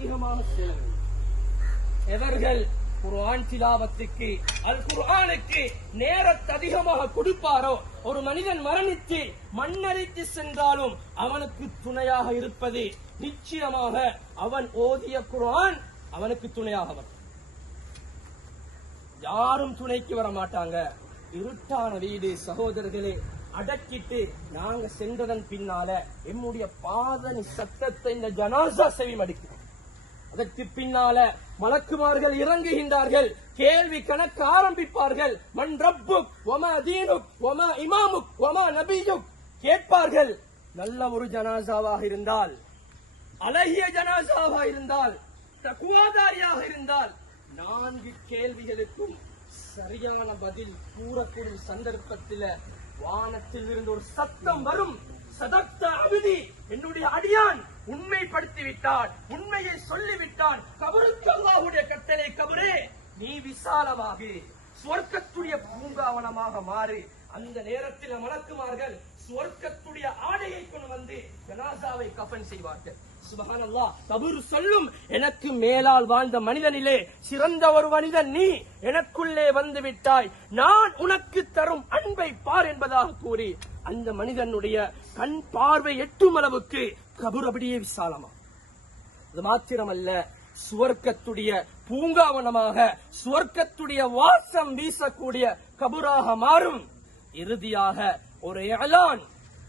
அதிகமாக செலவு. எவர்கள் குர்ஆன் திலாவத்துக்கு அல் குர்ஆனுக்கு நேரத்தை அதிகமாக கொடுப்பாரோ, ஒரு மனிதன் மரணித்து மண்ணரித்து சென்றாலும் அவனுக்கு துணையாக இருப்பது நிச்சயமாக அவன் ஓதிய குர்ஆன் அவனுக்கு துணையாக வரும். யாரும் துணைக்கு வர மாட்டாங்க. இருட்டான வீடு சகோதரர்களே அடக்கிட்டு நாங்க சென்றதன் பின்னால எம்முடைய பாதணி சத்தத்தை இந்த ஜனாசா செவிமடுக்கும். அதற்கு பின்னால மலக்குமார்கள் இறங்குகின்றார்கள், கேள்வி கணக்கு ஆரம்பிப்பார்கள். மன் ரப்புக் வமா தீனுக் வமா இமாமுக் வமா நபியுக் கேட்பார்கள். நல்ல ஒரு ஜனாசாவாக இருந்தால், அழகிய ஜனாசாவாக இருந்தால், தக்வாதாரியாக இருந்தால் 4 கேள்விகளுக்கும் சரியான பதில் கூறக்கூடிய சந்தர்ப்பத்தில் வானத்தில் இருந்து ஒரு சத்தம் வரும். சதக்த அபிதி, என்னுடைய அடியான் உண்மைப்படுத்தி விட்டான், உண்மையை சொல்லிவிட்டான். கபருக்கு அல்லாஹ்வுடைய கட்டளை, கபரே நீ விசாலமாக சுவர்க்கத்துடைய பூங்காவனமாக மாறி. அந்த நேரத்தில் மலக்குமார்கள் சுவர்க்கத்துடைய ஆடையை கொண்டு வந்து ஜனாசாவை கஃன் செய்வார்கள். சுப்ஹானல்லாஹ். கபர் சொல்லும், எனக்கு மேலால் வாழ்ந்த மனிதனிலே சிறந்த ஒரு மனிதன் நீ, எனக்குள்ளே வந்து விட்டாய், நான் உனக்கு தரும் அன்பை பார் என்பதாக கூறி அந்த மனிதனுடைய கண் பார்வை எட்டும் அளவுக்கு கபர் அப்படியே விசாலமா. அது மாத்திரமல்ல, சுவர்க்கத்துடைய பூங்காவனமாக சுவர்க்கத்துடைய வாசம் வீசக்கூடிய கபராக மாறும். இறுதியாக ஒரு இஅலான்,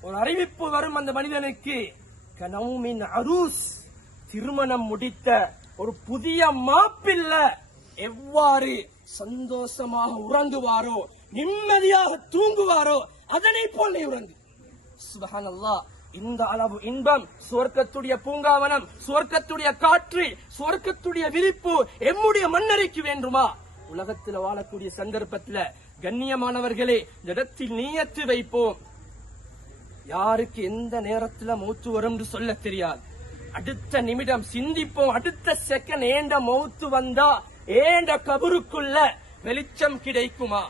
ஒரு அறிவிப்பு வரும் அந்த மனிதனுக்கு. கனவுமின் அரூஸ், திருமணம் முடித்த ஒரு புதிய மாப்பிள்ளை எவ்வாறு சந்தோஷமாக உறங்குவாரோ, நிம்மதியாக தூங்குவாரோ, அதனை போல் நீ உறங்கு. சுப்ஹானல்லாஹ். இந்த அளவு இன்பம் சுவர்க்கத்துடைய பூங்காவனம், சுவர்க்கத்துடைய காற்று, சுவர்க்கத்துடைய விரிப்பு எம்முடைய மன்னரைக்கு வேண்டுமா? உலகத்தில் வாழக்கூடிய சந்தர்ப்பத்தில் கண்ணியமானவர்களே, இடத்தில் நீயத்து வைப்போம். யாருக்கு எந்த நேரத்துல மௌத்து வரும் என்று சொல்ல தெரியாது. அடுத்த நிமிடம் சிந்திப்போம். அடுத்த செகண்ட் ஏண்ட மௌத்து வந்தா ஏண்ட கபருக்குள்ள வெளிச்சம் கிடைக்குமா?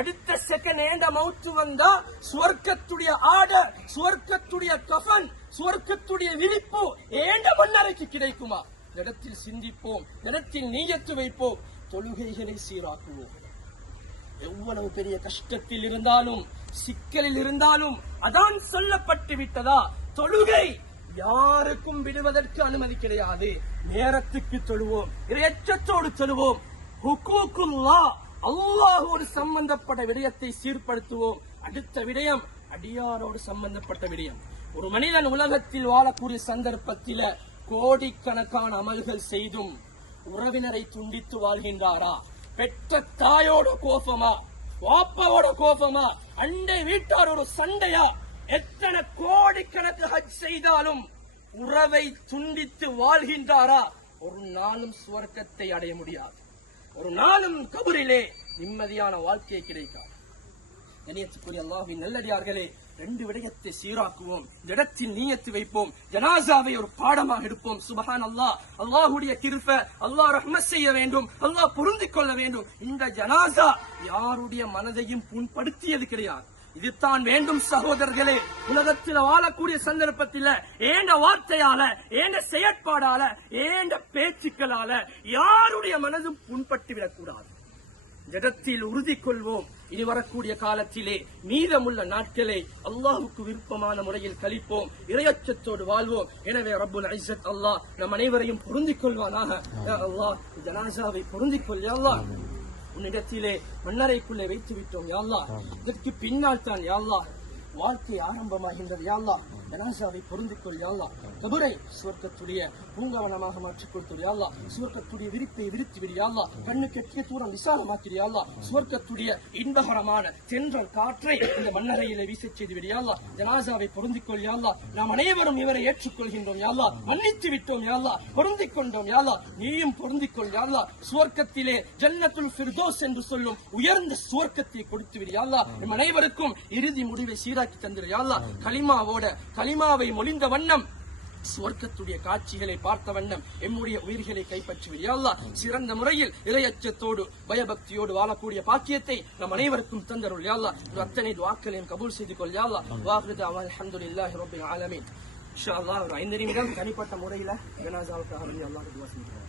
அடுத்த செகண்ட் ஏண்ட மௌத்து வந்தா சுவர்க்கத்துடைய ஆடை, சுவர்க்கத்துடைய கஃன், சுவர்க்கத்துடைய விரிப்பு ஏண்ட மண்ணறைக்கு கிடைக்குமா? இடத்தில் சிந்திப்போம், இடத்தில் நீயத்து வைப்போம், தொழுகைகளை சீராக்குவோம். எவ்வளவு பெரிய கஷ்டத்தில் இருந்தாலும் சிக்கலில் இருந்தாலும் அதான் சொல்லப்பட்டு விட்டதா, தொழுகை யாருக்கும் விடுவதற்கு அனுமதி கிடையாது. நேரத்துக்கு தொழுவோம், இறையச்சத்தோடு தொழுவோம். ஹுகூக்குல்லாஹ், அல்லாஹ்வோடு சம்பந்தப்பட்ட விடயத்தை சீர்படுத்துவோம். அடுத்த விடயம் அடியாரோடு சம்பந்தப்பட்ட விடயம். ஒரு மனிதன் உலகத்தில் வாழக்கூடிய சந்தர்ப்பத்தில் கோடிக்கணக்கான அமல்கள் செய்தும் உறவினரை துண்டித்து வாழ்கின்றாரா? பெற்ற தாயோட கோபமா, வாப்பாவோட கோபமா, அண்டை வீட்டாரோட சண்டையா? எத்தனை கோடிக்கணக்கு ஹஜ் செய்தாலும் உறவை துண்டித்து வாழ்கின்றாரா? ஒரு நாளும் சுவர்க்கத்தை அடைய முடியாது. ஒரு நாளும் கபரிலே நிம்மதியான வாழ்க்கை கிடைக்காது. கண்ணியத்துக்குரிய அல்லாஹ்வின் நல்லடியார்களே, 2 விடயத்தை சீராக்குவோம். இடத்தில் நீயத்து வைப்போம். ஜனாசாவை ஒரு பாடமாக எடுப்போம். சுப்ஹானல்லாஹ். அல்லாஹ்வுடைய கிருப, அல்லாஹ் ரஹ்மத் செய்ய வேண்டும், அல்லாஹ் பொருந்திக் கொள்ள வேண்டும். இந்த ஜனாசா யாருடைய மனதையும் புண்படுத்தியது கிடையாது. இதுதான் வேண்டும் சகோதரர்களே. உலகத்தில் வாழக்கூடிய சந்தர்ப்பத்தில் ஏண்ட வார்த்தையால, ஏண்ட செயற்பாடால, ஏண்ட பேச்சுக்களால யாருடைய மனதும் புண்பட்டு விடக்கூடாது. இடத்தில் உறுதி கொள்வோம். இனி வரக்கூடிய காலத்திலே மீதமுள்ள நாட்களை அல்லாஹுக்கு விருப்பமான முறையில் கழிப்போம், இறையச்சத்தோடு வாழ்வோம். எனவே ரப்புல் இஸ்ஸத் அல்லாஹ் நம் அனைவரையும் பொருந்திக் கொள்வானாக. யா அல்லாஹ், ஜனாசாவை பொருந்திக் கொள். யா அல்லாஹ், உன்னிடத்திலே மன்னரைக்குள்ளே வைத்து விட்டோம். யா அல்லாஹ், இதற்கு பின்னால் தான் யா அல்லாஹ் வாழ்க்கை ஆரம்பமாகின்றது. யா அல்லாஹ், ஜனாசாவை பொருந்திக் கொள். யா அல்லாஹ், கபரை சுவர்க்கத்துடைய பூங்காவனமாக மாற்றிக் கொடுத்து யா அல்லாஹ், சுவர்க்கத்துடைய விரிப்பை விரித்து விடு. யா அல்லாஹ், கண்ணுக்கு எட்டிய தூரம் விசாலமாக்கிடு. யா அல்லாஹ், சுவர்க்கத்துடைய இன்பகரமான தென்றல் காற்றை இந்த மண்ணறையிலே வீசச் செய்து விடு. யா அல்லாஹ், ஜனாசாவை பொருந்திக் கொள். யா அல்லாஹ், நாம் அனைவரும் இவரை ஏற்றுக்கொள்கின்றோம். யா அல்லாஹ், மன்னித்து விட்டோம். யா அல்லாஹ், பொருந்திக் கொண்டோம். யா அல்லாஹ், நீயும் பொருந்திக் கொள். யா அல்லாஹ், சுவர்க்கத்திலே ஜன்னத்துல் ஃபிர்தௌஸ் என்று சொல்லும் உயர்ந்த சுவர்க்கத்தை கொடுத்து விடு. யா அல்லாஹ், நம் அனைவருக்கும் இறுதி முடிவை சீராக்கி தந்திரு. யா அல்லாஹ், கலிமாவை மொழிந்த வண்ணம் சுவர்க்கத்துடைய காட்சிகளை பார்த்த வண்ணம் எம்முடைய உயிர்களை கைப்பற்றுவது. யா அல்லாஹ், சிறந்த முறையில் இறையச்சத்தோடு பயபக்தியோடு வாழக்கூடிய பாக்கியத்தை நம் அனைவருக்கும் தந்தருள். யா அல்லாஹ், அத்தனை துஆக்களையும் கபூல் செய்து கொள். யா அல்லாஹ், வாஹிரு தஅவானா அல்ஹம்துலில்லாஹி ரப்பில் ஆலமீன். இன்ஷா அல்லாஹ் ஒரு 5 நிமிடம் தனிப்பட்ட முறையில ஜனாசாவுக்காக வேண்டி அல்லாஹ்வுக்கு துஆ செஞ்சுக்கிறோம்.